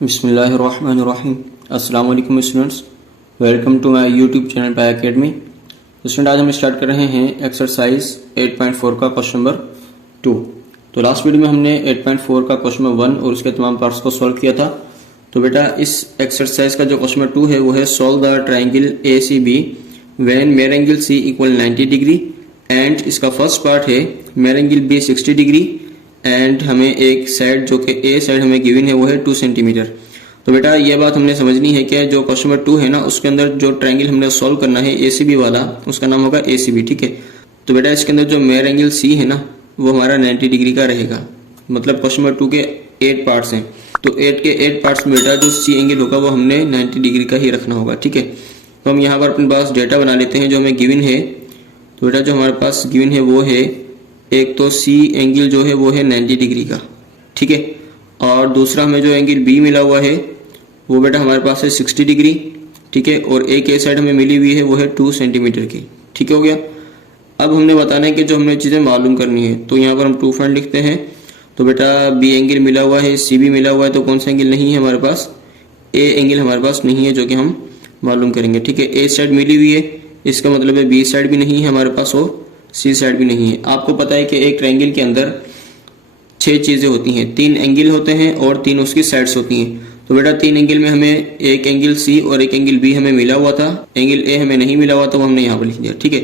बिस्मिल्लाहिर्रहमानिर्रहीम। अस्सलाम वालेकुम students, welcome to my YouTube channel Paya academy. Student आज हम स्टार्ट कर रहे हैं एक्सरसाइज 8.4 का क्वेश्चन नंबर 2। तो लास्ट वीडियो में हमने 8.4 का क्वेश्चन नंबर 1 और उसके तमाम पार्ट्स को सॉल्व किया था। तो बेटा इस एक्सरसाइज का जो क्वेश्चन नंबर 2 है वो है solve the triangle ACB when मेर angle C equal 90 degree and इसका फर्स्ट पार्ट है मेर एंगल B 60 डिग्री एंड हमें एक साइड जो कि ए साइड हमें गिवन है वो है 2 सेंटीमीटर। तो बेटा ये बात हमने समझनी है कि जो क्वेश्चन नंबर 2 है ना उसके अंदर जो ट्रायंगल हमने सॉल्व करना है ACB वाला उसका नाम होगा ACB, ठीक है। तो बेटा इसके अंदर जो मेर एंगल C है ना वो हमारा 90 डिग्री का रहेगा। मतलब क्वेश्चन नंबर 2 के 8 पार्ट्स हैं, तो 8 के 8 पार्ट्स में बेटा जो C एंगल होगा वो हमने 90 डिग्री का ही रखना होगा, ठीक है। तो हम यहाँ पर अपने पास डेटा बना लेते हैं जो हमें गिवन है। तो बेटा जो हमारे पास गिवन है वो है एक तो C एंगल जो है वो है 90 डिग्री का, ठीक है। और दूसरा हमें जो एंगल B मिला हुआ है वो बेटा हमारे पास है 60 डिग्री, ठीक है। और एक ए साइड हमें मिली हुई है वो है 2 सेंटीमीटर की, ठीक हो गया। अब हमने बताना है कि जो हमें चीज़ें मालूम करनी है, तो यहाँ पर हम 2 फाइंड लिखते हैं। तो बेटा B एंगल मिला हुआ है, C भी मिला हुआ है, तो कौन सा एंगल नहीं है हमारे पास? A एंगल हमारे पास नहीं है जो कि हम मालूम करेंगे, ठीक है। A साइड मिली हुई है, इसका मतलब है B साइड भी नहीं है हमारे पास और C साइड भी नहीं है। आपको पता है कि एक ट्रायंगल के अंदर 6 चीजें होती हैं, 3 एंगल होते हैं और 3 उसकी साइड्स होती हैं। तो बेटा 3 एंगल में हमें एक एंगल C और एक एंगल B हमें मिला हुआ था, एंगल A हमें नहीं मिला हुआ था, वो हमने यहाँ पर लिख दिया, ठीक है।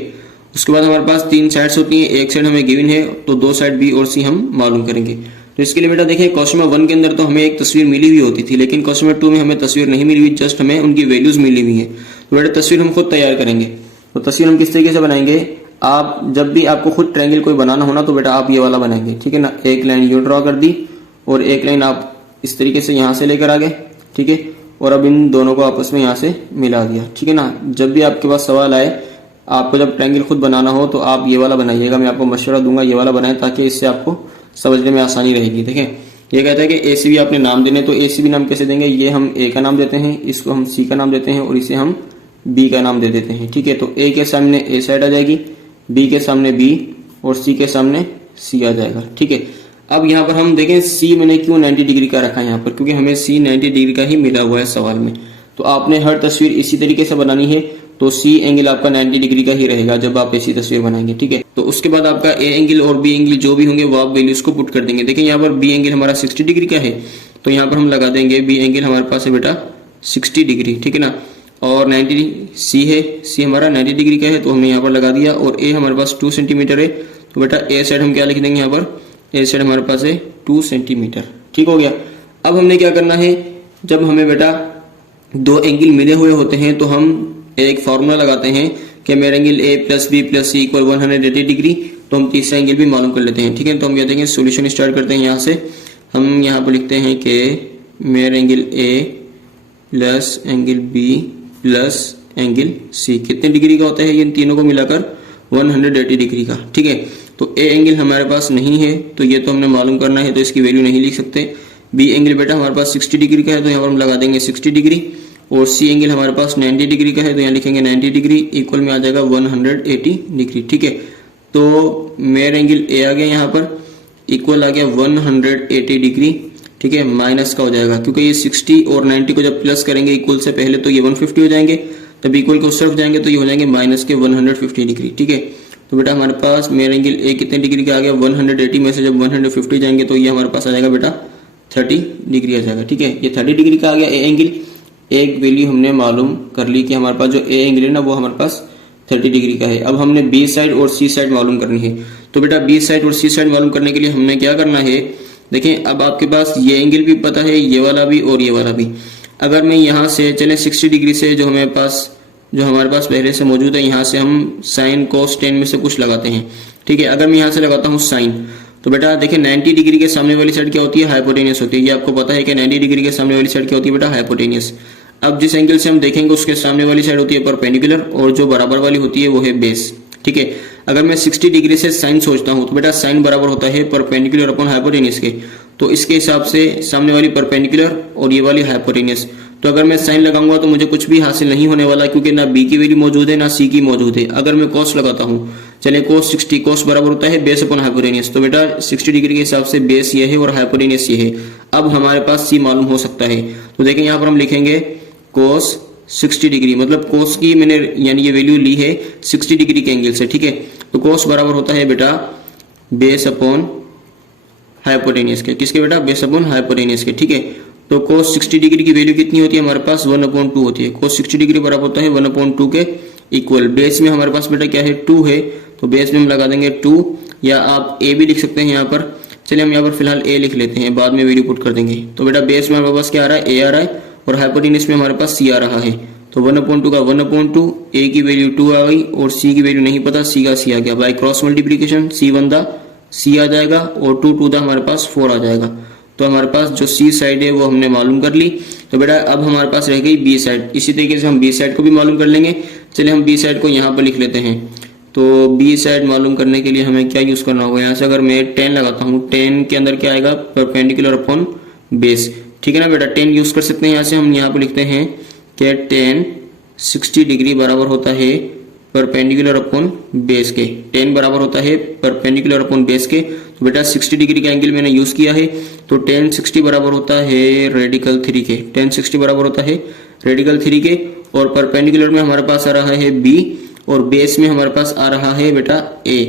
उसके बाद हमारे पास 3 साइड्स होती हैं, एक साइड हमें गिवन है तो 2 साइड B और C हम मालूम करेंगे। तो इसके लिए बेटा देखें क्वेश्चन नंबर 1 के अंदर तो हमें एक तस्वीर मिली हुई होती थी, लेकिन क्वेश्चन नंबर 2 में हमें तस्वीर नहीं मिली हुई, जस्ट हमें उनकी वैल्यूज मिली हुई है। तो बेटा तस्वीर हम खुद तैयार करेंगे। तो तस्वीर हम किस तरीके से बनाएंगे? आप जब भी आपको खुद ट्रायंगल कोई बनाना हो ना तो बेटा आप ये वाला बनाएंगे, ठीक है ना। एक लाइन यू ड्रॉ कर दी और एक लाइन आप इस तरीके से यहाँ से लेकर आ गए, ठीक है। और अब इन दोनों को आपस में यहाँ से मिला दिया, ठीक है ना। जब भी आपके पास सवाल आए, आपको जब ट्रायंगल खुद बनाना हो तो आप ये वाला बनाइएगा। मैं आपको मशवरा दूंगा ये वाला बनाएं ताकि इससे आपको समझने में आसानी रहेगी। देखें ये कहता है कि ACB आपने नाम देने, तो ACB नाम कैसे देंगे? ये हम A का नाम देते हैं, इसको हम C का नाम देते हैं और इसे हम B का नाम दे देते हैं, ठीक है। तो A के सामने A साइड आ जाएगी, B के सामने B और C के सामने C आ जाएगा, ठीक है। अब यहाँ पर हम देखें C मैंने क्यों 90 डिग्री का रखा है यहाँ पर, क्योंकि हमें C 90 डिग्री का ही मिला हुआ है सवाल में। तो आपने हर तस्वीर इसी तरीके से बनानी है, तो C एंगल आपका 90 डिग्री का ही रहेगा जब आप ऐसी तस्वीर बनाएंगे, ठीक है। तो उसके बाद आपका A एंगल और B एंगल जो भी होंगे वो आप वैल्यूज को पुट कर देंगे। देखिए यहाँ पर B एंगल हमारा 60 डिग्री का है, तो यहाँ पर हम लगा देंगे B एंगल हमारे पास है बेटा 60 डिग्री, ठीक है ना। और 90 C है, C हमारा 90 डिग्री का है तो हमने यहाँ पर लगा दिया। और A हमारे पास 2 सेंटीमीटर है, तो बेटा A साइड हम क्या लिख देंगे यहाँ पर? A साइड हमारे पास है 2 सेंटीमीटर, ठीक हो गया। अब हमने क्या करना है, जब हमें बेटा 2 एंगल मिले हुए होते हैं तो हम एक फॉर्मूला लगाते हैं कि मेरा angle A plus B plus C equal 180 degree. तो हम तीसरा एंगल भी मालूम कर लेते हैं, ठीक है। तो हम क्या देखेंगे, सोल्यूशन स्टार्ट करते हैं यहाँ से। हम यहाँ पर लिखते हैं कि मेरा angle A plus angle B plus angle C कितने डिग्री का होता है? इन तीनों को मिलाकर 180 डिग्री का, ठीक है। तो A एंगल हमारे पास नहीं है तो ये तो हमने मालूम करना है, तो इसकी वैल्यू नहीं लिख सकते। B एंगल बेटा हमारे पास 60 डिग्री का है तो यहाँ पर हम लगा देंगे 60 डिग्री। और C एंगल हमारे पास 90 डिग्री का है तो यहाँ लिखेंगे 90 डिग्री इक्वल में आ जाएगा 180 डिग्री, ठीक है। तो मेरा एंगल A आ गया यहाँ पर, इक्वल आ गया 180 डिग्री, ठीक है। माइनस का हो जाएगा क्योंकि ये 60 और 90 को जब प्लस करेंगे इक्वल से पहले तो ये 150 हो जाएंगे, तब इक्वल के उस तरफ जाएंगे तो ये हो जाएंगे माइनस के 150 डिग्री, ठीक है। तो बेटा हमारे पास मेरा एंगल A कितने डिग्री का आ गया? 180 में से जब 150 जाएंगे तो ये हमारे पास आ जाएगा बेटा 30 डिग्री आ जाएगा, ठीक है। ये 30 डिग्री का आ गया A एंगल। एक वैल्यू हमने मालूम कर ली कि हमारे पास जो A एंगल है ना वो हमारे पास 30 डिग्री का है। अब हमने B साइड और C साइड मालूम करनी है। तो बेटा B साइड और C साइड मालूम करने के लिए हमने क्या करना है, देखें अब आपके पास ये एंगल भी पता है, ये वाला भी और ये वाला भी। अगर मैं यहाँ से चले 60 डिग्री से जो हमारे पास पहले से मौजूद है, यहाँ से हम साइन कोस टेन में से कुछ लगाते हैं, ठीक है। अगर मैं यहाँ से लगाता हूँ साइन, तो बेटा देखिए 90 डिग्री के सामने वाली साइड क्या होती है? हाइपोटेनियस होती है। ये आपको पता है कि 90 डिग्री के सामने वाली साइड क्या होती है बेटा? हाइपोटेनियस। अब जिस एंगल से हम देखेंगे उसके सामने वाली साइड होती है परपेंडिकुलर और जो बराबर वाली होती है वो है बेस, ठीक है। अगर मैं 60 डिग्री से साइन सोचता हूँ तो बेटा साइन बराबर होता है परपेंडिकुलर अपॉन हाइपोटेनियस के, तो इसके हिसाब से सामने वाली परपेंडिकुलर और ये वाली हाइपोटेनियस। तो अगर मैं साइन लगाऊंगा तो मुझे कुछ भी हासिल नहीं होने वाला क्योंकि ना B की वैल्यू मौजूद है ना C की मौजूद है। अगर मैं कोस लगाता हूँ, चलिए कोस 60, कोस बराबर होता है बेस अपॉन हाइपोटेनियस, तो बेटा 60 डिग्री के हिसाब से बेस ये है और हाइपोटेनियस ये है। अब हमारे पास सी मालूम हो सकता है। तो देखें यहाँ पर हम लिखेंगे cos 60 डिग्री, मतलब cos की मैंने यानी ये वैल्यू ली है 60 डिग्री के एंगल से, ठीक है। तो cos बराबर होता है बेटा बेस अपॉन हाइपोटेनियस के, किसके बेटा, बेस अपॉन हाइपोटेनियस के, ठीक है। तो cos 60 डिग्री की वैल्यू कितनी होती है हमारे पास, 1/2 होती है। cos 60 डिग्री बराबर होता है 1/2 के इक्वल, बेस में हमारे पास बेटा क्या है 2 है, तो बेस में हम लगा देंगे 2, या आप a भी लिख सकते हैं यहाँ पर। चलिए हम यहाँ पर फिलहाल a लिख लेते हैं, बाद में वैल्यू पुट कर देंगे। तो बेटा बेस में हमारे पास क्या आ रहा है, a आ रहा है, और हाइपोटेनियस में हमारे पास c आ रहा है। तो 1/2 का 1/2, a की वैल्यू 2 आ गई और c की वैल्यू नहीं पता, c का c आ गया। बाय क्रॉस मल्टीप्लीकेशन c 1 दा c आ जाएगा और 2 2 दा हमारे पास 4 आ जाएगा। तो हमारे पास जो सी साइड है वो हमने मालूम कर ली। तो बेटा अब हमारे पास रह गई बी साइड, इसी तरीके से हम बी साइड को भी मालूम कर लेंगे। चलिए हम बी साइड को यहाँ पर लिख लेते हैं। तो बी साइड मालूम करने के लिए हमें क्या यूज करना होगा, यहाँ से अगर मैं 10 लगाता हूँ, 10 के अंदर क्या आएगा, परपेंडिकुलर अपॉन बेस, ठीक है ना बेटा। 10 यूज कर सकते हैं, यहाँ से हम यहाँ पर लिखते हैं कि 10 60 डिग्री बराबर होता है परपेंडिकुलर अपॉन बेस के, 10 बराबर होता है परपेंडिकुलर अपॉन बेस के। तो बेटा 60 डिग्री का एंगल मैंने यूज किया है, तो 10 60 बराबर होता है रेडिकल 3 के, 10 60 बराबर होता है रेडिकल 3 के, और परपेंडिकुलर में हमारे पास आ रहा है बी, और बेस में हमारे पास आ रहा है बेटा ए।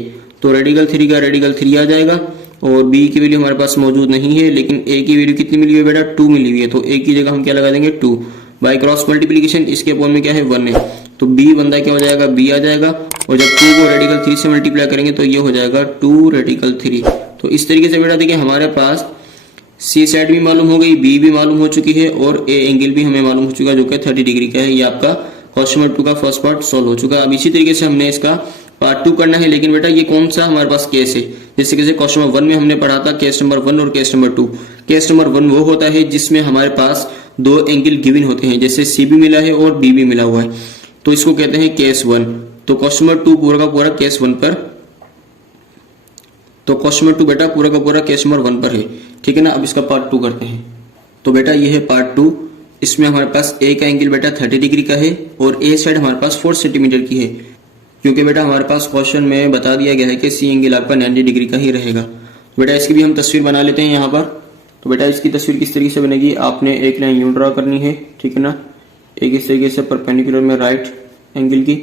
तो रेडिकल 3 का रेडिकल 3 आ जाएगा, और बी की वैल्यू हमारे पास मौजूद नहीं है, लेकिन ए की वैल्यू कितनी मिली हुई है बेटा, 2 मिली हुई है। तो ए की जगह हम क्या लगा देंगे 2, बाय क्रॉस मल्टीप्लीकेशन इसके अपॉन में क्या है 1 है, तो b बंदा क्या हो जाएगा, b आ जाएगा, और जब 2 को रेडिकल 3 से मल्टीप्लाई करेंगे तो ये हो जाएगा 2 रेडिकल 3। तो इस तरीके से बेटा देखिए हमारे पास सी साइड भी मालूम हो गई, बी भी मालूम हो चुकी है, और ए एंगल भी हमें मालूम हो चुका है जो कि 30 डिग्री का है। ये आपका क्वेश्चन नंबर 2 का फर्स्ट पार्ट सॉल्व हो चुका है। अब इसी तरीके से हमने इसका पार्ट 2 करना है, लेकिन बेटा ये कौन सा हमारे पास केस है, जैसे कि क्वेश्चन नंबर 1 में हमने पढ़ा था केस नंबर 1 और केस नंबर 2। केस नंबर 1 वो होता है जिसमें हमारे पास 2 एंगल गिवन होते हैं, जैसे सी भी मिला है और बी भी मिला हुआ है, तो इसको कहते हैं केस 1। तो क्वेश्चन नंबर 2 पूरा का पूरा केस 1 पर, तो क्वेश्चन नंबर 2 बेटा पूरा का पूरा केस नंबर 1 पर है, ठीक है ना। अब इसका पार्ट 2 करते हैं। तो बेटा ये है पार्ट 2, इसमें हमारे पास ए का एंगल बेटा 30 डिग्री का है, और ए साइड हमारे पास 4 सेंटीमीटर की है, क्योंकि बेटा हमारे पास क्वेश्चन में बता दिया गया है कि सी एंगल आपका 90 डिग्री का ही रहेगा। तो बेटा इसकी भी हम तस्वीर बना लेते हैं यहाँ पर। तो बेटा इसकी तस्वीर किस तरीके से बनेगी, आपने एक लाइन यूं ड्रा करनी है, ठीक है ना, एक इस तरीके से परपेंडिकुलर में राइट एंगल की,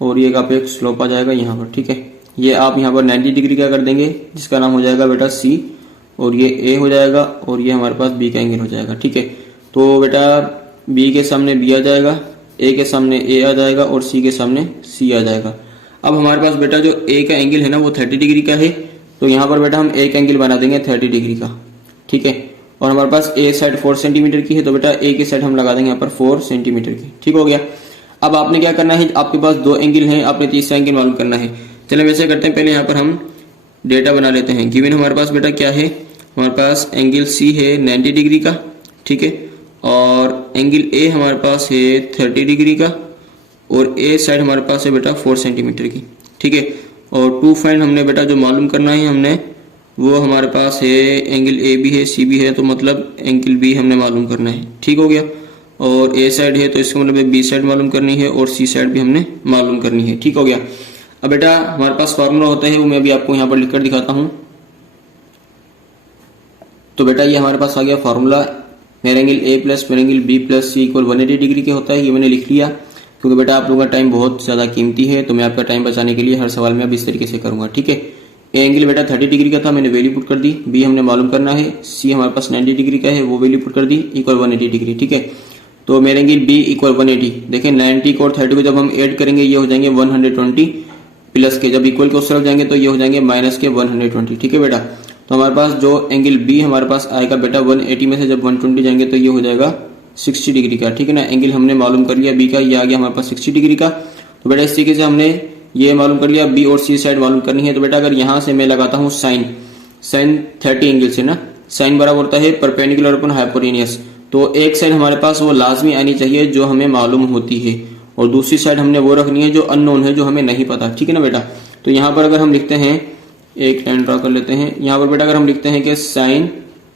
और ये आप एक स्लोप आ जाएगा यहाँ पर, ठीक है। ये आप यहाँ पर 90 डिग्री का कर देंगे, जिसका नाम हो जाएगा बेटा सी, और ये ए हो जाएगा, और ये हमारे पास बी का एंगल हो जाएगा, ठीक है। तो बेटा बी के सामने बी आ जाएगा, ए के सामने ए आ जाएगा, और सी के सामने सी आ जाएगा। अब हमारे पास बेटा जो ए का एंगल है ना वो 30 डिग्री का है, तो यहाँ पर बेटा हम एक एंगल बना देंगे 30 डिग्री का, ठीक है। और हमारे पास ए साइड 4 सेंटीमीटर की है, तो बेटा ए की साइड हम लगा देंगे यहाँ पर 4 सेंटीमीटर की, ठीक हो गया। अब आपने क्या करना है, आपके पास 2 एंगल हैं, आपने तीसरा एंगल मालूम करना है। चलिए वैसे करते हैं, पहले यहाँ पर हम डेटा बना लेते हैं। गिवन हमारे पास बेटा क्या है, हमारे पास एंगल सी है 90 डिग्री का, ठीक है, और एंगल ए हमारे पास है 30 डिग्री का, और ए साइड हमारे पास है बेटा 4 सेंटीमीटर की, ठीक है। और 2 फाइंड हमने बेटा जो मालूम करना है हमने, वो हमारे पास है एंगल ए भी है, सी भी है, तो मतलब एंगल बी हमने मालूम करना है, ठीक हो गया। और ए साइड है तो इसका मतलब बी साइड मालूम करनी है, और सी साइड भी हमने मालूम करनी है, ठीक हो गया। अब बेटा हमारे पास फार्मूला होता है, वो मैं भी आपको यहाँ पर लिखकर दिखाता हूँ। तो बेटा ये हमारे पास आ गया फार्मूला, मेरा एंगल ए प्लस मेरा एंगल बी प्लस सी इक्वल 180 डिग्री के होता है। ये मैंने लिख लिया, क्योंकि बेटा आप लोगों का टाइम बहुत ज़्यादा कीमती है, तो मैं आपका टाइम बचाने के लिए हर सवाल में अब इस तरीके से करूँगा, ठीक है। ए एंगल बेटा 30 डिग्री का था, मैंने वैल्यू पुट कर दी, बी हमने मालूम करना है, सी हमारे पास 90 डिग्री का है, वो वैल्यू पुट कर दी, इक्वल 180 डिग्री, ठीक है। तो मेरे एंगल बी इक्वल 180, देखें 90 को और 30 को जब हम ऐड करेंगे ये हो जाएंगे 120 प्लस के, जब इक्वल के उस तरफ जाएंगे तो ये हो जाएंगे माइनस के 120, ठीक है बेटा। तो हमारे पास जो एंगल बी हमारे पास आएगा बेटा 180 में से जब 120 जाएंगे तो ये हो जाएगा 60 डिग्री का, ठीक है ना। एंगल हमने मालूम कर लिया बी का, ये आ गया हमारे पास 60 डिग्री का। तो बेटा इस तरीके से हमने ये मालूम कर लिया, बी और सी साइड मालूम करनी है। तो बेटा अगर यहाँ से मैं लगाता हूँ साइन 30 एंगल से ना, साइन बराबर होता है परपेंडिकुलर अपॉन हाइपोटेनियस, तो एक साइड हमारे पास वो लाजमी आनी चाहिए जो हमें मालूम होती है, और दूसरी साइड हमने वो रखनी है जो अननोन है, जो हमें नहीं पता, ठीक है ना बेटा। तो यहाँ पर अगर हम लिखते हैं, एक लाइन ड्रा कर लेते हैं यहाँ पर बेटा, अगर हम लिखते हैं कि साइन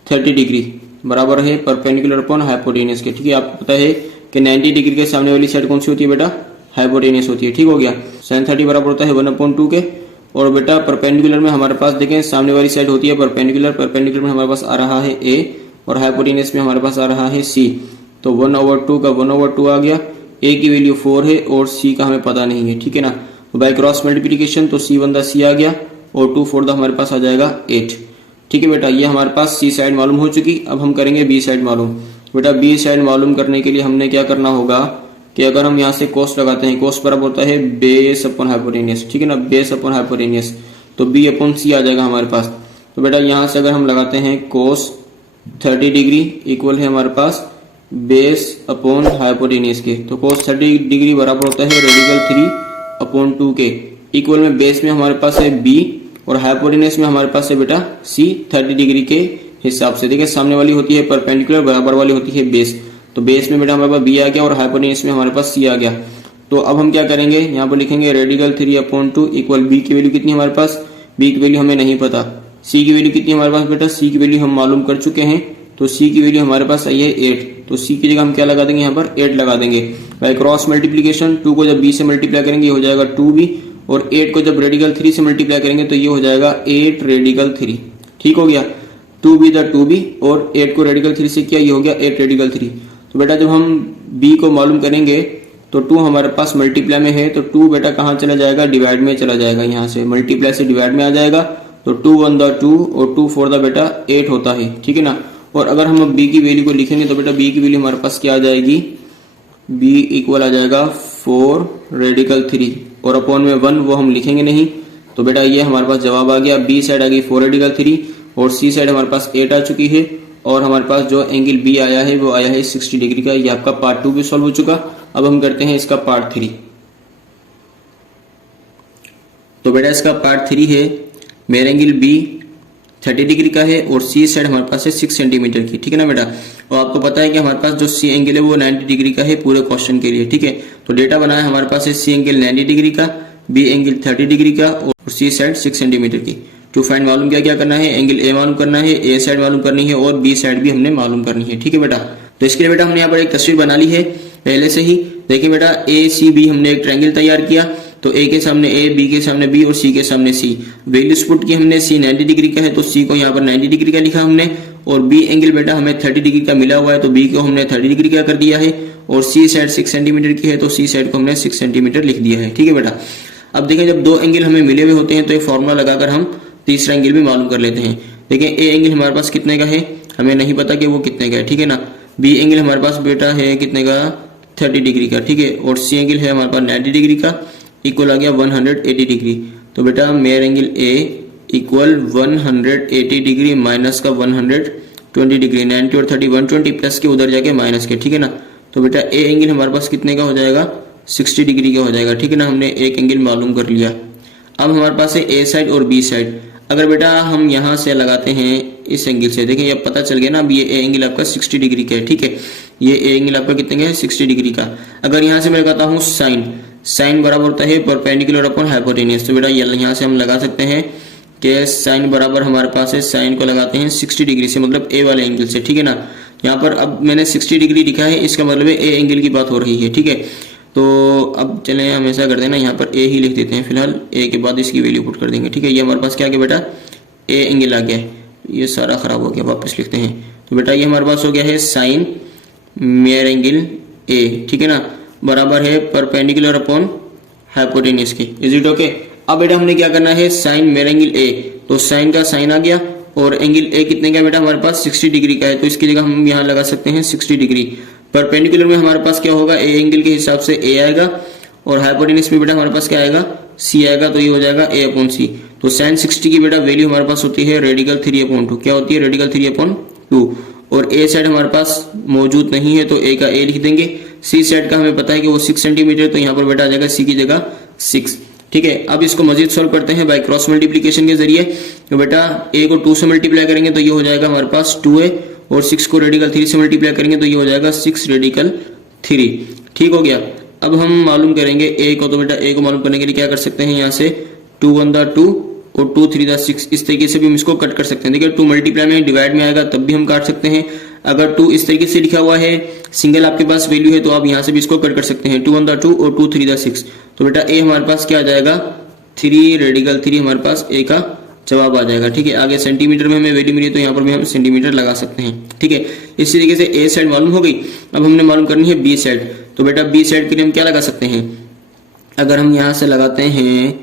30 डिग्री बराबर है परपेंडिकुलर अपॉन हाइपोटेनियस के, ठीक है। आपको पता है कि 90 डिग्री के सामने वाली साइड कौन सी होती है बेटा, हाइपोटेनियस होती है, ठीक हो गया। साइन 30 बराबर होता है 1/2 के, और बेटा परपेंडिकुलर में हमारे पास देखें सामने वाली साइड होती है परपेंडिकुलर, परपेंडिकुलर में हमारे पास आ रहा है ए, और हाइपोटेनियस में हमारे पास आ रहा है सी। तो 1/2 का 1/2 आ गया, ए की वैल्यू 4 है और सी का हमें पता नहीं है, ठीक है ना। तो बाय क्रॉस मल्टीप्लिकेशन तो सी 1 सी आ गया और 2 4 हमारे पास आ जाएगा 8, ठीक है बेटा। ये हमारे पास सी साइड मालूम हो चुकी। अब हम करेंगे बी साइड मालूम। बेटा बी साइड मालूम करने के लिए हमने क्या करना होगा कि अगर हम यहाँ से कोस लगाते हैं, कोस बराबर होता है बेस अपॉन हाइपोटेनियस, ठीक है ना, बेस अपॉन हाइपोटेनियस, तो बी अपॉन सी आ जाएगा हमारे पास। तो बेटा यहाँ से अगर हम लगाते हैं कोस 30 डिग्री इक्वल है हमारे पास बेस अपॉन हाइपोटेनियस के, तो कोस 30 डिग्री बराबर होता है रेडिकल 3/2 के, इक्वल में बेस में हमारे पास है बी और हाइपोटेनियस में हमारे पास है बेटा सी 30 डिग्री के हिसाब से। देखिए सामने वाली होती है परपेंडिकुलर, बराबर वाली होती है बेस, तो बेस में बेटा हमारे पास बी आ गया और हाइपोटेनियस में हमारे पास सी आ गया। तो अब हम क्या करेंगे, यहाँ पर लिखेंगे रेडिकल 3/2 इक्वल बी की वैल्यू कितनी हमारे पास, बी की वैल्यू हमें नहीं पता, सी की वैल्यू कितनी हमारे पास बेटा, सी की वैल्यू हम मालूम कर चुके हैं, तो सी की वैल्यू हमारे पास आई है 8, तो सी की जगह हम क्या लगा देंगे, यहाँ पर 8 लगा देंगे। बाय क्रॉस मल्टीप्लीकेशन 2 को जब बी से मल्टीप्लाई करेंगे ये हो जाएगा 2b और 8 को जब रेडिकल 3 से मल्टीप्लाई करेंगे तो ये हो जाएगा 8 रेडिकल 3, ठीक हो गया। 2b द 2b और 8 को रेडिकल 3 से किया, ये हो गया 8 रेडिकल 3। तो बेटा जब हम b को मालूम करेंगे तो 2 हमारे पास मल्टीप्लाई में है, तो 2 बेटा कहाँ चला जाएगा, डिवाइड में चला जाएगा, यहाँ से मल्टीप्लाई से डिवाइड में आ जाएगा, तो 2 1 द 2 और 2 4 द बेटा 8 होता है, ठीक है ना। और अगर हम b की वैल्यू को लिखेंगे तो बेटा b की वैल्यू हमारे पास क्या आ जाएगी, b इक्वल आ जाएगा 4 रेडिकल 3 और अपॉन में 1 वो हम लिखेंगे नहीं, तो बेटा ये हमारे पास जवाब आ गया। b साइड आ गई 4 रेडिकल 3 और c साइड हमारे पास 8 आ चुकी है और हमारे पास जो एंगल b आया है वो आया है 60 डिग्री का। ये आपका पार्ट 2 भी सॉल्व हो चुका। अब हम करते हैं इसका पार्ट 3। तो बेटा इसका पार्ट 3 है, मेरा एंगल b 30 डिग्री का है और सी साइड हमारे पास है 6 सेंटीमीटर की, ठीक है ना बेटा। और आपको पता है कि हमारे पास जो सी एंगल है वो 90 डिग्री का है पूरे क्वेश्चन के लिए, ठीक है। तो डेटा बनाया हमारे पास है सी एंगल 90 डिग्री का, बी एंगल 30 डिग्री का और सी साइड 6 सेंटीमीटर की। टू फाइंड मालूम क्या क्या करना है, एंगल ए मालूम करना है, ए साइड मालूम करनी है और बी साइड भी हमने मालूम करनी है, ठीक है बेटा। तो इसके लिए बेटा हमने यहाँ पर एक तस्वीर बना ली है पहले से ही। देखिए बेटा ए सी बी हमने एक ट्रायंगल तैयार किया, तो ए के सामने ए, बी के सामने बी और सी के सामने सी। वैल्यूज पुट की हमने, सी 90 डिग्री का है तो सी को यहाँ पर 90 डिग्री का लिखा हमने, और बी एंगल बेटा हमें 30 डिग्री का मिला हुआ है तो बी को हमने 30 डिग्री का कर दिया है, और सी साइड 6 सेंटीमीटर की है तो सी साइड को हमने 6 सेंटीमीटर लिख दिया है, ठीक है बेटा। अब देखिए जब दो एंगल हमें मिले हुए होते हैं तो एक फॉर्मूला लगाकर हम तीसरा एंगल भी मालूम कर लेते हैं। देखिए ए एंगल हमारे पास कितने का है, हमें नहीं पता कि वो कितने का है, ठीक है ना। बी एंगल हमारे पास बेटा है कितने का, 30 डिग्री का, ठीक है। और सी एंगल है हमारे पास 90 डिग्री का, इक्वल आ गया 180 डिग्री। तो बेटा mayor angle A equal 180 degree minus का 120 डिग्री, 90 और 30 120 प्लस के उधर जाके माइनस के, ठीक है ना। तो बेटा ए एंगल हमारे पास कितने का हो जाएगा, 60 डिग्री का हो जाएगा, ठीक है ना। हमने एक एंगल मालूम कर लिया। अब हमारे पास है ए साइड और बी साइड। अगर बेटा हम यहाँ से लगाते हैं इस एंगल से, देखिए ये पता चल गया ना, अब ये ए एंगल आपका 60 डिग्री का है, ठीक है। ये ए एंगल आपका कितने का है, 60 डिग्री का। अगर यहाँ से मैं लगाता हूँ साइन, साइन बराबर होता है परपेंडिकुलर अपॉन हाइपोटेनियस, तो बेटा यहाँ से हम लगा सकते हैं कि साइन बराबर हमारे पास है, साइन को लगाते हैं 60 डिग्री से, मतलब ए वाले एंगल से, ठीक है ना। यहाँ पर अब मैंने 60 डिग्री लिखा है, इसका मतलब है ए एंगल की बात हो रही है, ठीक है। तो अब चलें हम ऐसा करते हैं ना, यहाँ पर ए ही लिख देते हैं फिलहाल, ए के बाद इसकी वैल्यू पुट कर देंगे, ठीक है। ये हमारे पास क्या आ गया बेटा, ए एंगल आ गया है, ये सारा खराब हो गया, वापस लिखते हैं। तो बेटा ये हमारे पास हो गया है साइन मेयर एंगल ए, ठीक है ना, बराबर है परपेंडिकुलर अपॉन हाइपोटेनियस के। Is it okay. अब बेटा हमने क्या करना है, साइन मेयर एंगल ए, तो साइन का साइन आ गया और एंगल ए कितने का बेटा हमारे पास 60 डिग्री का है, तो इसकी जगह हम यहाँ लगा सकते हैं 60 डिग्री। परपेंडिकुलर में हमारे पास क्या होगा, ए एंगल के हिसाब से ए आएगा और हाइपोटेनियस में बेटा हमारे पास क्या आएगा, सी आएगा, तो ये हो जाएगा ए अपॉन सी। तो साइन 60 की बेटा वैल्यू हमारे पास होती है रेडिकल 3/2, क्या होती है, रेडिकल 3/2। और ए साइड हमारे पास मौजूद नहीं है तो ए का ए लिख देंगे। सी साइड का हमें पता है कि वो 6 सेंटीमीटर, तो यहाँ पर बेटा आ जाएगा सी की जगह 6, ठीक है। अब इसको मजीद सॉल्व करते हैं बाय क्रॉस मल्टीप्लिकेशन के जरिए। तो बेटा ए को 2 से मल्टीप्लाई करेंगे तो ये हो जाएगा हमारे पास 2a, और 6 को रेडिकल 3 से मल्टीप्लाई करेंगे तो ये हो जाएगा 6 रेडिकल 3, ठीक हो गया। अब हम मालूम करेंगे ए को, तो बेटा ए को मालूम करने के लिए क्या कर सकते हैं, यहाँ से 2 1 द 2 और 2 3 द 6, इस तरीके से भी हम इसको कट कर सकते हैं। देखिए 2 मल्टीप्लाई में डिवाइड में आएगा तब भी हम काट सकते हैं। अगर 2 इस तरीके से लिखा हुआ है, सिंगल आपके पास वैल्यू है, तो आप यहाँ से भी इसको कट कर सकते हैं, 2 1 द 2 और 2 3 द 6। तो बेटा ए हमारे पास क्या आ जाएगा, 3 रेडिकल 3 हमारे पास ए का जवाब आ जाएगा। ठीक है, आगे सेंटीमीटर में हमें वैल्यू मिली तो यहाँ पर भी हम सेंटीमीटर लगा सकते हैं। ठीक है, इस तरीके से ए साइड मालूम हो गई। अब हमने मालूम करनी है बी साइड। तो बेटा बी साइड के लिए हम क्या लगा सकते हैं, अगर हम यहाँ से लगाते हैं,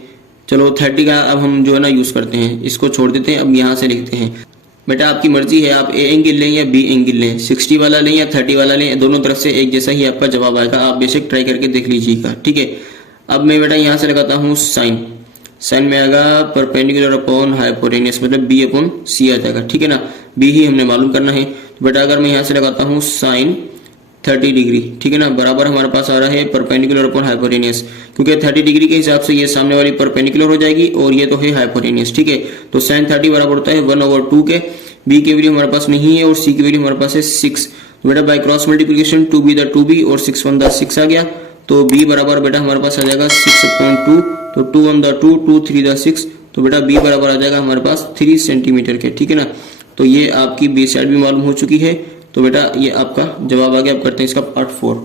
चलो 30 का अब हम जो है ना यूज करते हैं, इसको छोड़ देते हैं। अब यहाँ से लिखते हैं, बेटा आपकी मर्जी है, आप ए एंगल लें या बी एंगल लें, 60 वाला लें या 30 वाला लें, दोनों तरफ से एक जैसा ही आपका जवाब आएगा। आप बेशक ट्राई करके देख लीजिएगा। ठीक है, अब मैं बेटा यहाँ से लगाता हूँ साइन। साइन में आएगा परपेंडिकुलर अपॉन हाइपोटेनियस, मतलब बी अपॉन सी आ जाएगा। ठीक है ना, बी ही हमने मालूम करना है। तो बेटा अगर मैं यहाँ से लगाता हूँ साइन 30 डिग्री, ठीक है ना, बराबर हमारे पास आ रहा है परपेंडिकुलर अपॉन हाइपोटेनियस, क्योंकि 30 डिग्री के हिसाब से ये सामने वाली परपेंडिकुलर हो जाएगी और ये तो है हाइपोटेनियस। ठीक है, तो साइन 30 बराबर होता है 1/2 के। बी की वैल्यू हमारे पास नहीं है और सी की वैल्यू हमारे पास है 6। तो बेटा by cross multiplication 2b the 2b और 6 1 द 6 आ गया। तो b बराबर बेटा हमारे पास आ जाएगा 6/2, तो 2 1 द 2, 2 3 द 6, तो बेटा b बराबर आ जाएगा हमारे पास 3 सेंटीमीटर के। ठीक है ना, तो ये आपकी बी साइड भी मालूम हो चुकी है। तो बेटा ये आपका जवाब आ गया। अब करते हैं इसका पार्ट 4।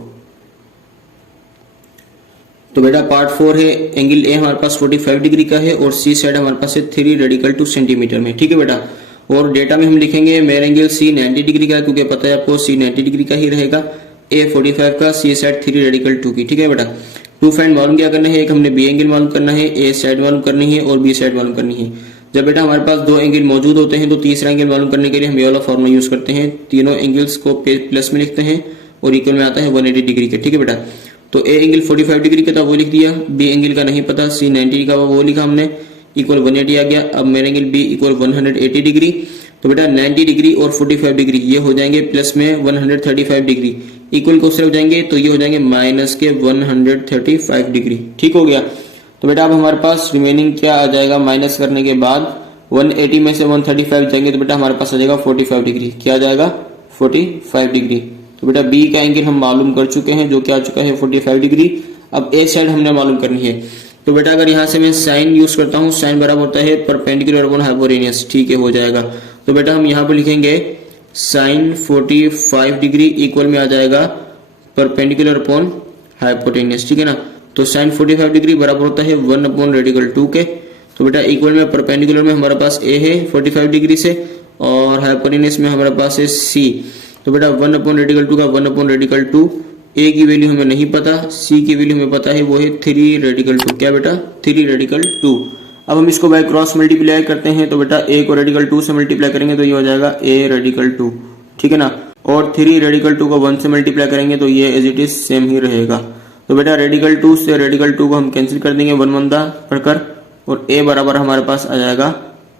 तो बेटा पार्ट 4 है, एंगल ए हमारे पास 45 डिग्री का है और सी साइड हमारे पास है 3 रेडिकल 2 सेंटीमीटर में। ठीक है बेटा, और डेटा में हम लिखेंगे मेरा एंगल सी 90 डिग्री का, क्योंकि पता है आपको सी 90 डिग्री का ही रहेगा, ए 45 का, सी साइड 3 रेडिकल 2 की। ठीक है बेटा, टू फाइंड मालूम क्या करना है, एक हमने बी एंगल मालूम करना है, ए साइड मालूम करनी है और बी साइड मालूम करनी है। जब बेटा हमारे पास दो एंगल मौजूद होते हैं तो तीसरा एंगल मालूम करने के लिए हम ये वाला फॉर्मूला यूज करते हैं। तीनों एंगल्स को प्लस में लिखते हैं और इक्वल में आता है 180 डिग्री के। ठीक है बेटा, तो ए एंगल 45 डिग्री का था वो लिख दिया, बी एंगल का नहीं पता, सी 90 का वो लिखा हमने, इक्वल 180 आ गया। अब मेरा एंगल बी इक्वल 180 डिग्री। तो बेटा 90 डिग्री और 45 डिग्री ये हो जाएंगे प्लस में 135 डिग्री, इक्वल को हो जाएंगे तो ये हो जाएंगे माइनस के 135 डिग्री। ठीक हो गया। तो बेटा अब हमारे पास रिमेनिंग क्या आ जाएगा, माइनस करने के बाद 180 में से 135 जाएंगे तो बेटा हमारे पास आ जाएगा 45 डिग्री। क्या आ जाएगा, 45 डिग्री। तो बेटा बी का एंगल हम मालूम कर चुके हैं जो क्या आ चुका है 45 डिग्री। अब ए साइड हमने मालूम करनी है। तो बेटा अगर यहाँ से मैं साइन यूज करता हूँ, साइन बराबर होता है परपेंडिकुलर अपॉन हाइपोटेनियस। ठीक है, हो जाएगा। तो बेटा हम यहाँ पर लिखेंगे साइन 45 डिग्री इक्वल में आ जाएगा परपेंडिकुलर अपॉन हाइपोटेनियस। ठीक है ना, तो साइन 45 डिग्री बराबर होता है 1/√2 के। तो बेटा इक्वल में परपेंडिकुलर में हमारे पास ए है 45 डिग्री से और हाइपोटेनियस में हमारे पास है सी। तो बेटा 1/√2 का 1/√2, ए की वैल्यू हमें नहीं पता, सी की वैल्यू हमें पता है, वो है 3√2। क्या बेटा, 3√2। अब हम इसको बाय क्रॉस मल्टीप्लाई करते हैं। तो बेटा ए को रेडिकल 2 से मल्टीप्लाई करेंगे तो ये हो जाएगा a रेडिकल 2। ठीक है ना, और 3√2 को 1 से मल्टीप्लाई करेंगे तो ये एज इट इज सेम ही रहेगा। तो बेटा रेडिकल 2 से रेडिकल 2 को हम कैंसिल कर देंगे 1 1 पढ़कर, और a बराबर हमारे पास आ जाएगा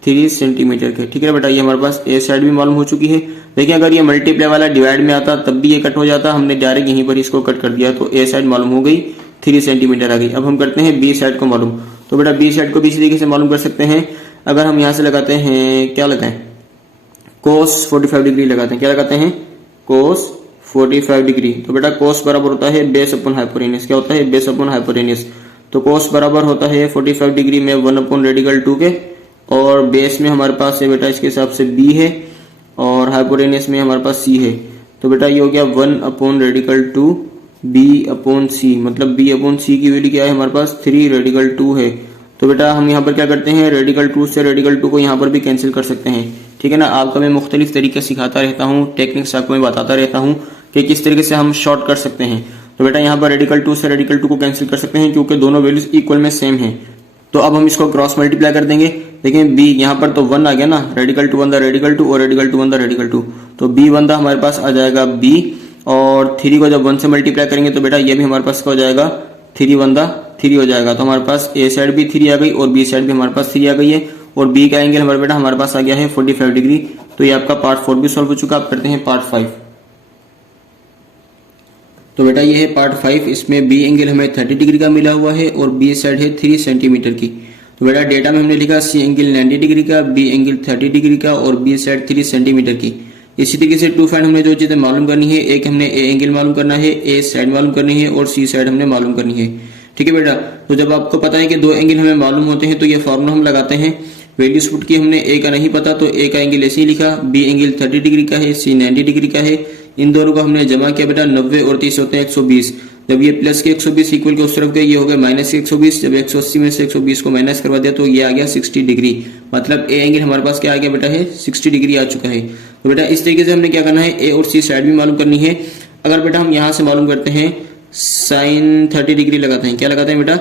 3 सेंटीमीटर के। ठीक है बेटा, ये हमारे पास ए साइड भी मालूम हो चुकी है। देखिए अगर ये मल्टीप्लाई वाला डिवाइड में आता तब भी ये कट हो जाता, हमने डायरेक्ट यहीं पर इसको कट कर दिया तो ए साइड मालूम हो गई, 3 सेंटीमीटर आ गई। अब हम करते हैं बी साइड को मालूम। तो बेटा बी साइड को भी इसी तरीके से मालूम कर सकते हैं। अगर हम यहाँ से लगाते हैं, क्या लगाएं, कोस 45 डिग्री लगाते हैं। क्या लगाते हैं, कोस 45 डिग्री। तो बेटा कोस बराबर होता है बेस अपॉन हाइपोटेनियस। क्या होता है, बेस अपॉन हाइपोटेनियस। तो कोस बराबर होता है 45 डिग्री में 1/√2 के, और बेस में हमारे पास है बेटा इसके हिसाब से बी है और हाइपोटेनियस में हमारे पास सी है। तो बेटा ये हो गया 1/√2 बी अपॉन सी, मतलब बी अपॉन सी की वैल्यू क्या है हमारे पास 3√2 है। तो बेटा हम यहाँ पर क्या करते हैं, रेडिकल 2 से रेडिकल 2 को यहाँ पर भी कैंसिल कर सकते हैं। ठीक है ना, आपका मैं मुख्तलिफ तरीके सिखाता रहता हूँ, टेक्निक्स आपको मैं बताता रहता हूँ कि किस तरीके से हम शॉर्ट कर सकते हैं। तो बेटा यहाँ पर रेडिकल 2 से रेडिकल 2 को कैंसिल कर सकते हैं क्योंकि दोनों वैल्यूज इक्वल में सेम है। तो अब हम इसको क्रॉस मल्टीप्लाई कर देंगे। देखिए बी यहाँ पर तो 1 आ गया ना, रेडिकल 2 1 रेडिकल 2 और रेडिकल 2 1 रेडिकल 2, तो बी 1 हमारे पास आ जाएगा बी, और 3 को जब 1 से मल्टीप्लाई करेंगे तो बेटा ये भी हमारे पास हो जाएगा 3 1 3 हो जाएगा। तो हमारे पास ए साइड भी 3 आ गई और बी साइड भी हमारे पास 3 आ गई है, और बी का एंगल हमारे बेटा हमारे पास आ गया है 45 डिग्री। तो ये आपका पार्ट 4 भी सॉल्व हो चुका। आप करते हैं पार्ट 5। तो बेटा ये है पार्ट 5, इसमें बी एंगल हमें 30 डिग्री का मिला हुआ है और बी साइड है 3 सेंटीमीटर की। तो बेटा डेटा में हमने लिखा सी एंगल 90 डिग्री का, बी एंगल 30 डिग्री का और बी साइड 3 सेंटीमीटर की। इसी तरीके से टू फाइंड हमने जो चीजें मालूम करनी है, एक हमने ए एंगल मालूम करना है, ए साइड मालूम करनी है और सी साइड हमने मालूम करनी है। ठीक है बेटा, तो जब आपको पता है कि दो एंगल हमें मालूम होते हैं तो ये फॉर्मूला हम लगाते हैं। वैल्यूज पुट की हमने ए का नहीं पता तो ए का एंगल ऐसे ही लिखा, बी एंगल 30 डिग्री का है, सी 90 डिग्री का है। इन दोनों को हमने जमा किया बेटा, 90 और 30 होते हैं 120। जब ये प्लस के 120 इक्वल के उस तरफ गए, ये हो गया माइनस के 120। जब 180 में से 120 को माइनस करवा दिया तो ये आ गया 60 डिग्री। मतलब ए एंगल हमारे पास क्या आ गया बेटा है 60 डिग्री आ चुका है। तो बेटा इस तरीके से हमने क्या करना है, ए और सी साइड भी मालूम करनी है। अगर बेटा हम यहाँ से मालूम करते हैं साइन 30 डिग्री लगाते हैं, क्या लगाते हैं बेटा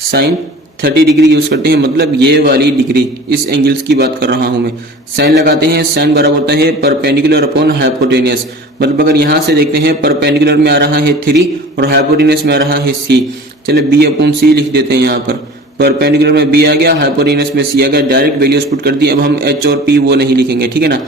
साइन 30 डिग्री यूज करते हैं, मतलब ये वाली डिग्री, इस एंगल्स की बात कर रहा हूं मैं। साइन लगाते हैं, साइन बराबर होता है परपेंडिकुलर अपॉन हाइपोटेनियस। मतलब अगर यहां से देखते हैं परपेंडिकुलर में आ रहा है 3 और हाइपोटेनियस में आ रहा है c। चले b अपॉन c लिख देते हैं। यहाँ पर परपेंडिकुलर में b आ गया, हाइपोटेनियस में c आ गया, डायरेक्ट वैल्यूज पुट कर दी। अब हम h और p वो नहीं लिखेंगे, ठीक है ना।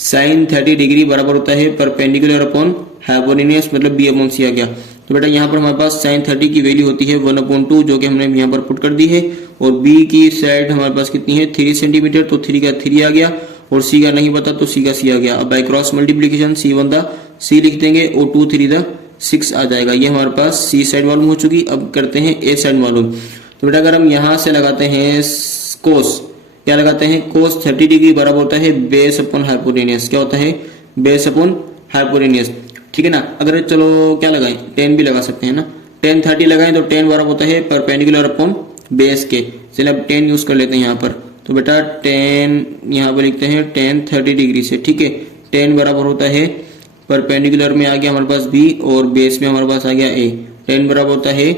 साइन 30 डिग्री बराबर होता है परपेंडिकुलर अपॉन हाइपोटेनियस, मतलब b अपॉन c आ गया। तो बेटा यहाँ पर हमारे पास साइन 30 की वैल्यू होती है 1/2, जो कि हमने यहाँ पर पुट कर दी है। और b की साइड हमारे पास कितनी है 3 सेंटीमीटर, तो 3 का 3 आ गया और c का नहीं पता तो c का c आ गया। अब बाय क्रॉस मल्टीप्लीकेशन c1 दा c लिख देंगे और 2 3 दा 6 आ जाएगा। ये हमारे पास c साइड मालूम हो चुकी। अब करते हैं a साइड मालूम। तो बेटा अगर हम यहाँ से लगाते हैं कोस, क्या लगाते हैं कोस 30 डिग्री बराबर होता है बेस अपॉन हाइपोटेनियस। क्या होता है बेस अपॉन हाइपोटेनियस, ठीक है ना। अगर चलो क्या लगाएं, टेन भी लगा सकते हैं ना। टेन 30 लगाएं तो टेन बराबर होता है परपेंडिकुलर अपॉन बेस के। चलिए अब 10 यूज कर लेते हैं यहाँ पर। तो बेटा 10 यहाँ पर लिखते हैं 10 30 डिग्री से, ठीक है। 10 बराबर होता है परपेंडिकुलर में आ गया हमारे पास b और बेस में हमारे पास आ गया a। 10 बराबर होता है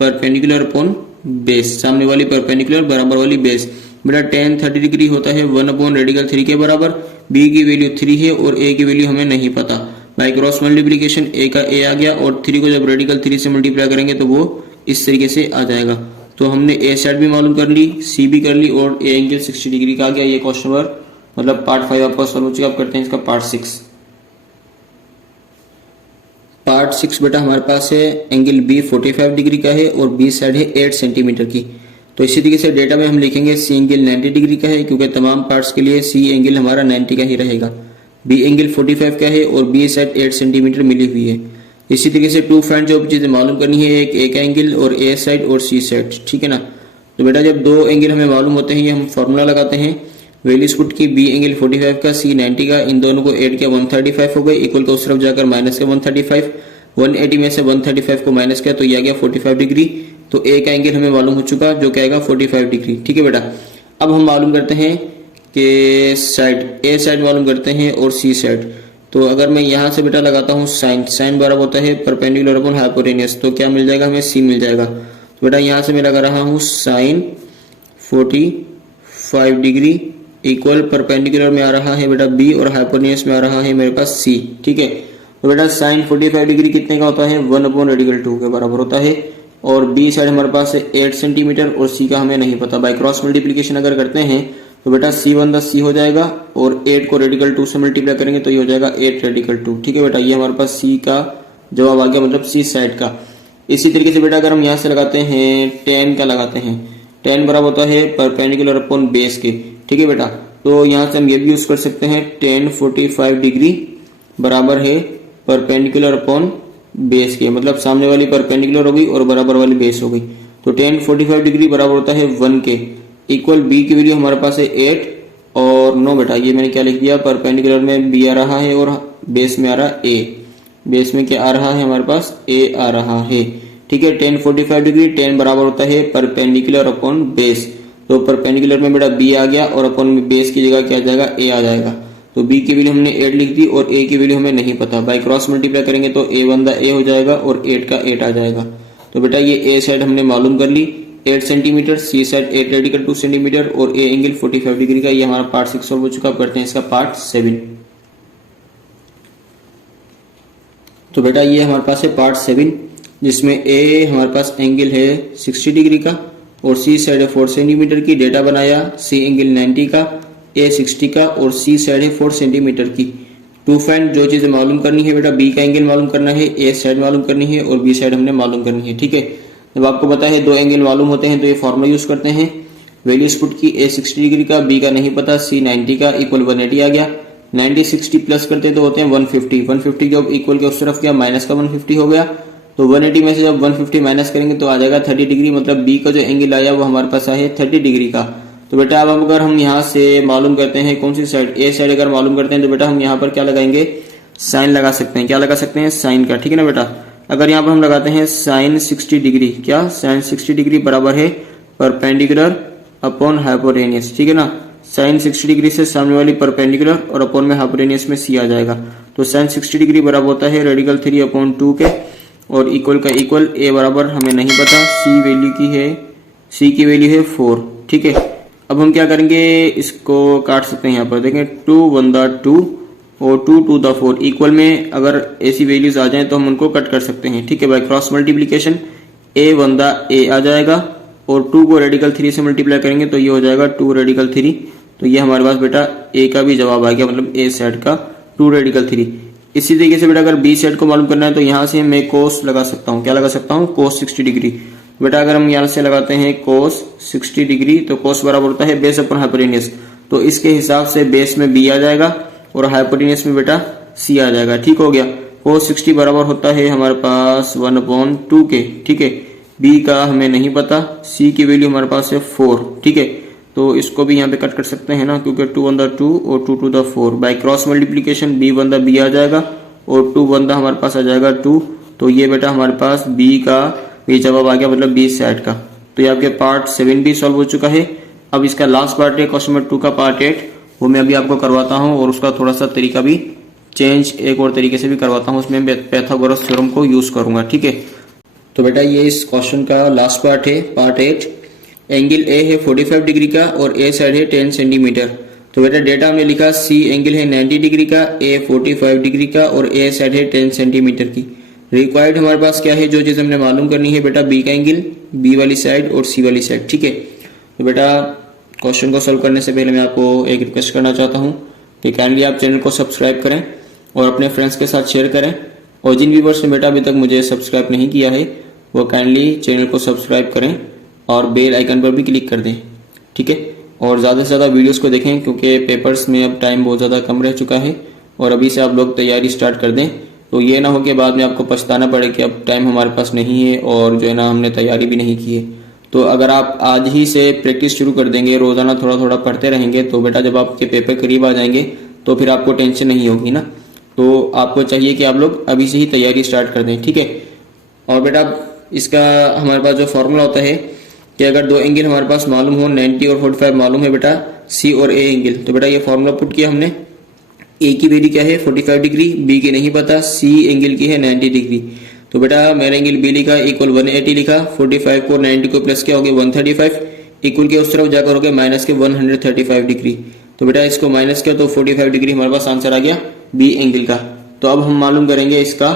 परपेंडिकुलर अपॉन बेस, सामने वाली परपेंडिकुलर बराबर वाली बेस। बेटा 10 30 डिग्री होता है 1/रेडिकल 3 के बराबर। b की वैल्यू 3 है और a की वैल्यू हमें नहीं पता। बाय क्रॉस मल्टीप्लीकेशन a का a आ गया और 3 को जब रेडिकल 3 से मल्टीप्लाई करेंगे तो वो इस तरीके से आ जाएगा। तो हमने a साइड भी मालूम कर ली, c भी कर ली और a एंगल 60 डिग्री का आ गया। ये क्वेश्चन नंबर मतलब पार्ट 5 आपका सॉल्व हो चुका। अब करते हैं इसका पार्ट 6। पार्ट 6 बेटा हमारे पास है एंगल b 45 डिग्री का है और b साइड है 8 सेंटीमीटर की। तो इसी तरीके से डेटा में हम लिखेंगे c एंगल 90 डिग्री का है, क्योंकि तमाम पार्ट्स के लिए c एंगल हमारा 90 का ही रहेगा। b एंगल 45 का है और b साइड 8 सेंटीमीटर मिली हुई है। इसी तरीके से टू फाइंड जो चीजें मालूम करनी है, एक a का एंगल और a साइड और c साइड, ठीक है ना। तो बेटा जब दो एंगल हमें मालूम होते हैं, ये हम फॉर्मूला लगाते हैं। वैल्यूज पुट की b एंगल 45 का, c 90 का, इन दोनों को ऐड किया 135 हो गए। इक्वल को उस तरफ जाकर माइनस का 135, 180 में से 135 को माइनस किया तो ये आ गया 45 डिग्री। तो a का एंगल हमें मालूम हो चुका, जो क्या आएगा 45 डिग्री, ठीक है बेटा। अब हम मालूम करते हैं कि साइड a साइड मालूम करते हैं और c साइड। तो अगर मैं यहाँ से बेटा लगाता हूँ साइन, साइन बराबर होता है परपेंडिकुलर अपॉन हाइपोटेनियस, तो क्या मिल जाएगा हमें c मिल जाएगा। तो बेटा यहाँ से मैं लगा रहा हूँ साइन 45 डिग्री इक्वल परपेंडिकुलर में आ रहा है बेटा b और हाइपोटेनियस में आ रहा है मेरे पास c, ठीक है। तो बेटा साइन 45 डिग्री कितने का होता है 1/रेडिकल 2 के बराबर होता है। और b साइड हमारे पास है 8 सेंटीमीटर और c का हमें नहीं पता। बाय क्रॉस मल्टीप्लीकेशन अगर करते हैं तो बेटा c1 दा c हो जाएगा और 8 को रेडिकल 2 से मल्टीप्लाई करेंगे तो ये हो जाएगा 8 रेडिकल 2, ठीक है बेटा। ये हमारे पास c का जवाब आ गया, मतलब c साइड का। इसी तरीके से बेटा अगर हम यहाँ से लगाते हैं 10 का लगाते हैं, 10 बराबर होता है परपेंडिकुलर अपॉन बेस के, ठीक है बेटा। तो यहाँ से हम ये भी यूज कर सकते हैं 10 45 डिग्री बराबर है परपेंडिकुलर अपॉन बेस के, मतलब सामने वाली परपेंडिकुलर हो गई और बराबर वाली बेस हो गई। तो 10 45 डिग्री बराबर होता है 1 के, इक्वल b की वैल्यू हमारे पास है 8 और 9 बेटा। ये मैंने क्या लिख दिया, परपेंडिकुलर में b आ रहा है और बेस में आ रहा है a। बेस में क्या आ रहा है हमारे पास a आ रहा है, ठीक है। 10 45 डिग्री 10 बराबर होता है परपेंडिकुलर अपॉन बेस। तो परपेंडिकुलर में बेटा b आ गया और अपॉन बेस की जगह क्या आ जाएगा a आ जाएगा। तो b की वैल्यू हमने 8 लिख दी और a की वैल्यू हमें नहीं पता। बाय क्रॉस मल्टीप्लाई करेंगे तो a1 दा a हो जाएगा और 8 का 8 आ जाएगा। तो बेटा ये a साइड हमने मालूम कर ली 8 centimetre, c side 8 radical 2 centimetre और a एंगल 45 डिग्री का। ये हमारा पार्ट 6 सॉल्व हो चुका। करते हैं इसका पार्ट 7। तो बेटा ये हमारे पास है पार्ट 7, जिसमें a हमारे पास एंगल है 60 डिग्री का और c साइड है 4 सेंटीमीटर की। डेटा बनाया c एंगल 90 का, a 60 का और c साइड है 4 सेंटीमीटर की। टू फाइंड जो चीजें मालूम करनी है बेटा, b का एंगल मालूम करना है, a साइड मालूम करनी है और b साइड हमने मालूम करनी है, ठीक है। जब आपको पता है दो एंगल मालूम होते हैं तो ये फॉर्मूला यूज करते हैं। वैल्यूज पुट की a 60 डिग्री का, b का नहीं पता, c 90 का, इक्वल 180 आ गया। 90 60 प्लस करते तो होते हैं 150। 150 जब इक्वल के उस तरफ गया माइनस का 150 हो गया। तो 180 में से जब 150 माइनस करेंगे तो आ जाएगा 30 डिग्री, मतलब b का जो एंगल आया वो हमारे पास आया 30 डिग्री का। तो बेटा अब अगर हम यहाँ से मालूम करते हैं कौन सी साइड, a साइड अगर मालूम करते हैं तो बेटा हम यहाँ पर क्या लगाएंगे, साइन लगा सकते हैं। क्या लगा सकते हैं, साइन का, ठीक है ना बेटा। अगर यहाँ पर हम लगाते हैं साइन 60 डिग्री, क्या साइन 60 डिग्री बराबर है परपेंडिकुलर अपॉन हाइपोटेनियस, ठीक है ना। साइन 60 डिग्री से सामने वाली परपेंडिकुलर और अपॉन में हाइपोटेनियस में सी आ जाएगा। तो साइन 60 डिग्री बराबर होता है रेडिकल 3 अपॉन 2 के, और इक्वल का इक्वल, ए बराबर हमें नहीं पता, सी वैल्यू की है, सी की वैल्यू है 4, ठीक है। अब हम क्या करेंगे, इसको काट सकते हैं। यहाँ पर देखें 2 1 2 और 2 2 4 इक्वल में अगर ऐसी वैल्यूज आ जाए तो हम उनको कट कर सकते हैं, ठीक है। बाय क्रॉस मल्टीप्लीकेशन ए 1 ए आ जाएगा और 2 को रेडिकल 3 से मल्टीप्लाई करेंगे तो ये हो जाएगा 2 रेडिकल 3। तो ये हमारे पास बेटा ए का भी जवाब आ गया, मतलब ए सेट का 2 रेडिकल 3। इसी तरीके से बेटा अगर बी सेट को मालूम करना है तो यहाँ से मैं कोस लगा सकता हूँ, क्या लगा सकता हूँ, कोस 60 डिग्री। बेटा अगर हम यहाँ से लगाते हैं कोस 60 डिग्री तो कोस बराबर होता है बेस अपॉन हाइपोटेनियस, तो इसके हिसाब से बेस में बी आ जाएगा और हाइपोटेनियस में बेटा सी आ जाएगा, ठीक हो गया। कोस 60 बराबर होता है हमारे पास 1/2 के, ठीक है। बी का हमें नहीं पता, सी की वैल्यू हमारे पास है 4, ठीक है। तो इसको भी यहाँ पे कट कर सकते हैं ना, क्योंकि 2 1 2 और 2 2 4 by cross multiplication B 1 B आ जाएगा और 2 1 हमारे पास आ जाएगा 2। तो ये बेटा हमारे पास बी का भी जवाब आ गया, मतलब बी सेट का। तो ये आपके पार्ट 7 भी सॉल्व हो चुका है। अब इसका लास्ट पार्ट है क्वेश्चन नंबर 2 का पार्ट 8, वो मैं अभी आपको करवाता हूँ और उसका थोड़ा सा तरीका भी चेंज एक और तरीके से भी करवाता हूँ, उसमें पैथागोरस थ्योरम को यूज करूंगा, ठीक है। तो बेटा ये इस क्वेश्चन का लास्ट पार्ट है, पार्ट 8। एंगल ए है 45 डिग्री का और ए साइड है 10 सेंटीमीटर। तो बेटा डेटा हमने लिखा सी एंगल है 90 डिग्री का, ए 45 डिग्री का और ए साइड है 10 सेंटीमीटर की। रिक्वायर्ड हमारे पास क्या है, जो चीज हमने मालूम करनी है बेटा, बी का एंगल, बी वाली साइड और सी वाली साइड, ठीक है। तो बेटा क्वेश्चन को सॉल्व करने से पहले मैं आपको एक रिक्वेस्ट करना चाहता हूँ कि काइंडली आप चैनल को सब्सक्राइब करें और अपने फ्रेंड्स के साथ शेयर करें, और जिन व्यूवर्स ने बेटा अभी तक मुझे सब्सक्राइब नहीं किया है वो काइंडली चैनल को सब्सक्राइब करें और बेल आइकन पर भी क्लिक कर दें, ठीक है। और ज़्यादा से ज़्यादा वीडियोस को देखें, क्योंकि पेपर्स में अब टाइम बहुत ज़्यादा कम रह चुका है और अभी से आप लोग तैयारी स्टार्ट कर दें, तो ये ना हो कि बाद में आपको पछताना पड़े कि अब टाइम हमारे पास नहीं है और जो है ना हमने तैयारी भी नहीं की है। तो अगर आप आज ही से प्रैक्टिस शुरू कर देंगे, रोज़ाना थोड़ा थोड़ा पढ़ते रहेंगे, तो बेटा जब आपके पेपर करीब आ जाएंगे तो फिर आपको टेंशन नहीं होगी ना। तो आपको चाहिए कि आप लोग अभी से ही तैयारी स्टार्ट कर दें, ठीक है। और बेटा इसका हमारे पास जो फॉर्मूला होता है कि अगर दो एंगल हमारे पास मालूम हो, 90 और 45 मालूम है बेटा, सी और ए एंगल, तो बेटा ये फॉर्मूला पुट किया हमने। ए की वैल्यू क्या है 45 डिग्री, बी की नहीं पता, सी एंगल की है 90 डिग्री। तो बेटा मेरा एंगल बी लिखा इक्वल 180 लिखा, 45 को 90 को प्लस क्या हो गया 135, इक्वल के उस तरफ जाकर हो गया माइनस के 135 डिग्री। तो बेटा इसको माइनस किया तो 45 डिग्री हमारे पास आंसर आ गया बी एंगल का। तो अब हम मालूम करेंगे इसका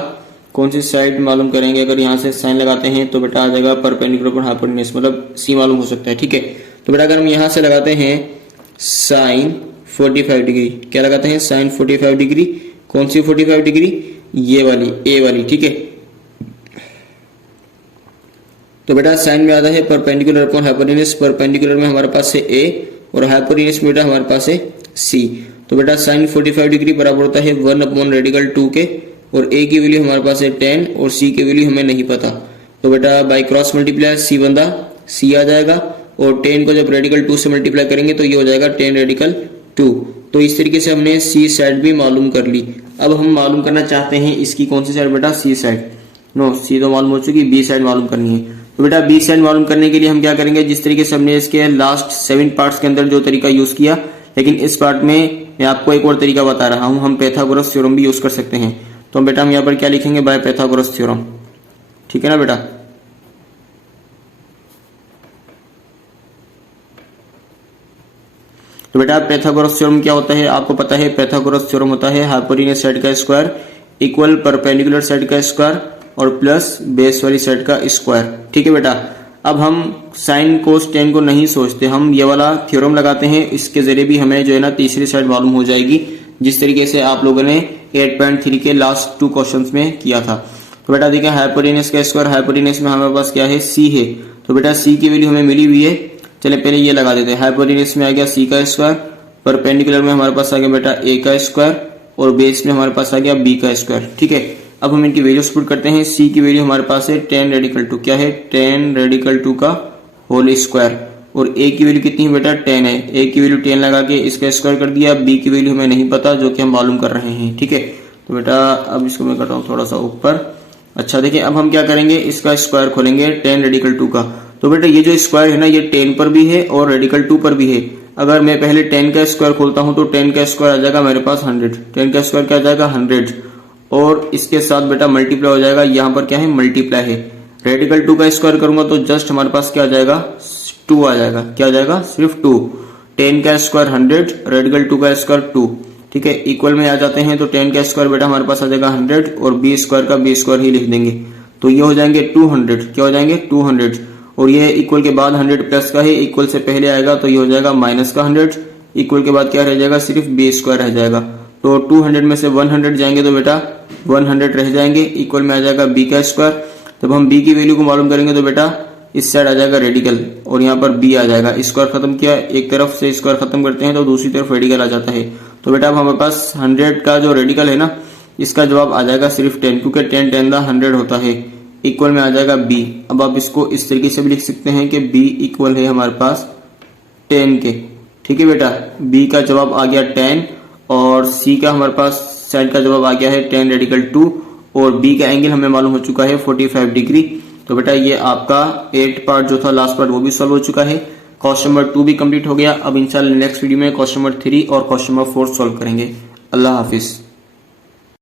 कौन सी साइड मालूम करेंगे। अगर यहाँ से साइन लगाते हैं तो बेटा आ जाएगा परपेंडिकुलर पर हाइपोटेन्यूज, मतलब सी मालूम हो सकता है, ठीक है। तो बेटा अगर हम यहाँ से लगाते हैं साइन 45 डिग्री, क्या लगाते हैं साइन 45 डिग्री, कौन सी 45 डिग्री, ये वाली ए वाली, ठीक है। तो बेटा साइन में आता है परपेंडिकुलर अपॉन हाइपोटेन्यूज, परपेंडिकुलर में हमारे पास है ए और हाइपोटेन्यूज में बेटा हमारे पास है सी। तो बेटा साइन 45 डिग्री बराबर होता है 1 रेडिकल 2 के, और ए की वैल्यू हमारे पास है 10 और सी की वैल्यू हमें नहीं पता। तो बेटा बाय क्रॉस मल्टीप्लाई सी बंदा सी आ जाएगा, और 10 को जब रेडिकल 2 से मल्टीप्लाई करेंगे तो ये हो जाएगा 10 रेडिकल 2। तो इस तरीके से हमने सी साइड भी मालूम कर ली। अब हम मालूम करना चाहते हैं इसकी कौन सी साइड बेटा, सी साइड। नो, सी तो मालूम हो चुकी, बी साइड मालूम करनी है। तो बेटा बी साइड मालूम करने के लिए हम क्या करेंगे, जिस तरीके से हमने इसके लास्ट 7 पार्ट्स के अंदर जो तरीका यूज किया, लेकिन इस पार्ट में मैं आपको एक और तरीका बता रहा हूं, हम पैथागोरस थ्योरम भी यूज कर सकते हैं। तो बेटा हम यहाँ पर क्या लिखेंगे, बाय पैथागोरस थ्योरम, ठीक है ना बेटा। तो बेटा पैथागोरस थ्योरम क्या होता है, आपको पता है पैथागोरस थ्योरम होता है हाइपोटेन्यूज साइड का स्क्वायर इक्वल परपेंडिकुलर साइड का स्क्वायर और प्लस बेस वाली साइड का स्क्वायर, ठीक है बेटा। अब हम साइन कोस टेन को नहीं सोचते, हम ये वाला थ्योरम लगाते हैं, इसके जरिए भी हमें जो है ना तीसरी साइड मालूम हो जाएगी, जिस तरीके से आप लोगों ने 8.3 के लास्ट 2 क्वेश्चंस में किया था। तो बेटा देखिए हाइपोटेन्यूज का स्क्वायर, हाइपोटेन्यूज में हमारे पास क्या है सी है, तो बेटा सी की वैल्यू हमें मिली हुई है, चले पहले ये लगा देते हैं। हाइपोटेन्यूज में आ गया सी का स्क्वायर, परपेंडिकुलर में हमारे पास आ गया बेटा ए का स्क्वायर और बेस में हमारे पास आ गया बी का स्क्वायर, ठीक है। अब हम इनकी वैल्यूज पुट करते हैं। सी की वैल्यू हमारे पास है 10 रेडिकल 2, क्या है 10 रेडिकल 2 का होल स्क्वायर, और ए की वैल्यू कितनी है बेटा 10 है, ए की वैल्यू 10 लगा के इसका स्क्वायर कर दिया, बी की वैल्यू हमें नहीं पता जो कि हम मालूम कर रहे हैं, ठीक है। तो बेटा अब इसको मैं करता हूँ थोड़ा सा ऊपर, अच्छा देखिए, अब हम क्या करेंगे, इसका स्क्वायर खोलेंगे tan रेडिकल 2 का। तो बेटा ये जो स्क्वायर है ना, ये tan पर भी है और रेडिकल 2 पर भी है। अगर मैं पहले tan का स्क्वायर खोलता हूं तो tan का स्क्वायर आ जाएगा मेरे पास 100। tan का स्क्वायर क्या आ जाएगा 100, और इसके साथ बेटा मल्टीप्लाई हो जाएगा, यहाँ पर क्या है मल्टीप्लाई है। रेडिकल 2 का स्क्वायर करूंगा तो जस्ट हमारे पास क्या आ जाएगा 2 आ जाएगा। क्या आ जाएगा सिर्फ 2। tan का स्क्वायर 100, रेडिकल 2 का स्क्वायर 2। ठीक है, इक्वल में आ जाते हैं तो tan का स्क्वायर बेटा हमारे पास आ जाएगा 100 और b स्क्वायर का b स्क्वायर ही लिख देंगे। तो ये हो जाएंगे 200। क्या हो जाएंगे 200, और ये इक्वल के बाद 100 प्लस का है, इक्वल से पहले आएगा तो ये हो जाएगा माइनस का 100। इक्वल के बाद क्या रह जाएगा, सिर्फ b स्क्वायर रह जाएगा। तो 200 में से 100 जाएंगे तो बेटा 100 रह जाएंगे, इक्वल में आ जाएगा b का स्क्वायर। जब हम b की वैल्यू को मालूम करेंगे तो बेटा इस साइड आ जाएगा रेडिकल और यहाँ पर b आ जाएगा। स्क्वायर खत्म किया, एक तरफ से स्क्वायर खत्म करते हैं तो दूसरी तरफ रेडिकल आ जाता है। तो बेटा अब हमारे पास 100 का जो रेडिकल है ना, इसका जवाब आ जाएगा सिर्फ 10, क्योंकि 10 10 दा 100 होता है। इक्वल में आ जाएगा b। अब आप इसको इस तरीके से भी लिख सकते हैं कि b इक्वल है हमारे पास 10 के। ठीक है बेटा, b का जवाब आ गया 10 और c का हमारे पास साइड का जवाब आ गया है 10 रेडिकल 2, और b का एंगल हमें मालूम हो चुका है 45 डिग्री। तो बेटा ये आपका 8 पार्ट जो था लास्ट पार्ट वो भी सॉल्व हो चुका है। क्वेश्चन नंबर 2 भी कंप्लीट हो गया। अब इंशाल्लाह नेक्स्ट वीडियो में क्वेश्चन नंबर 3 और क्वेश्चन नंबर 4 सॉल्व करेंगे। अल्लाह हाफिज।